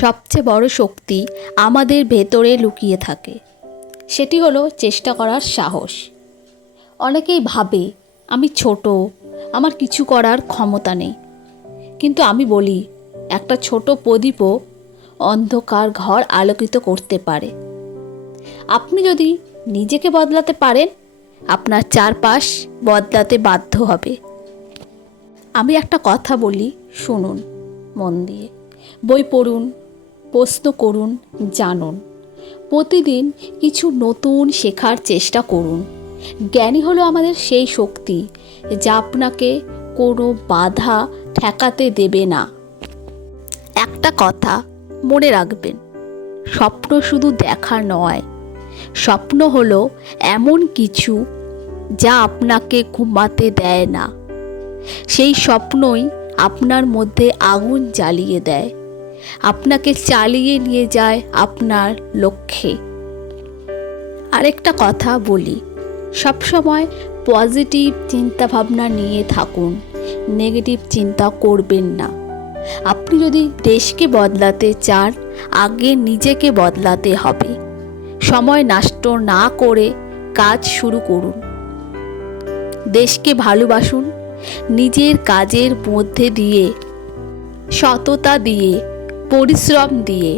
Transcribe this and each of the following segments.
সবচেয়ে বড় শক্তি আমাদের ভেতরে লুকিয়ে থাকে, সেটি হলো চেষ্টা করার সাহস। অনেকেই ভাবে আমি ছোট, আমার কিছু করার ক্ষমতা নেই। কিন্তু আমি বলি, একটা ছোট প্রদীপও অন্ধকার ঘর আলোকিত করতে পারে। আপনি যদি নিজেকে বদলাতে পারেন, আপনার চারপাশ বদলাতে বাধ্য হবে। আমি একটা কথা বলি, শুনুন মন দিয়ে। বই পড়ুন, প্রশ্ন করুন, জানুন। প্রতিদিন কিছু নতুন শেখার চেষ্টা করুন। জ্ঞানই হলো আমাদের সেই শক্তি যা আপনাকে কোনো বাধা ঠেকাতে দেবে না। একটা কথা মনে রাখবেন, স্বপ্ন শুধু দেখা নয়, স্বপ্ন হলো এমন কিছু যা আপনাকে ঘুমাতে দেয় না। সেই স্বপ্নই আপনার মধ্যে আগুন জ্বালিয়ে দেয়, আপনাকে চালিয়ে নিয়ে যায় আপনার লক্ষ্যে। আরেকটা কথা বলি, সবসময় পজিটিভ চিন্তাভাবনা নিয়ে থাকুন, নেগেটিভ চিন্তা করবেন না। আপনি যদি দেশকে বদলাতে চান, আগে নিজেকে বদলাতে হবে। সময় নষ্ট না করে কাজ শুরু করুন। দেশকে ভালোবাসুন, নিজের কাজের মধ্যে দিয়ে, সততা দিয়ে, পরিশ্রম দিয়ে।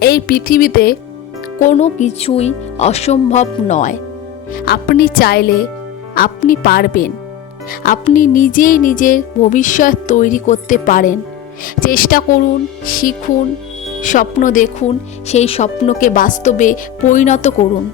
এই পৃথিবীতে কোনো কিছুই অসম্ভব নয়। আপনি চাইলে আপনি পারবেন। আপনি নিজেই নিজের ভবিষ্যৎ তৈরি করতে পারেন। চেষ্টা করুন, শিখুন, স্বপ্ন দেখুন, সেই স্বপ্নকে বাস্তবে পরিণত করুন।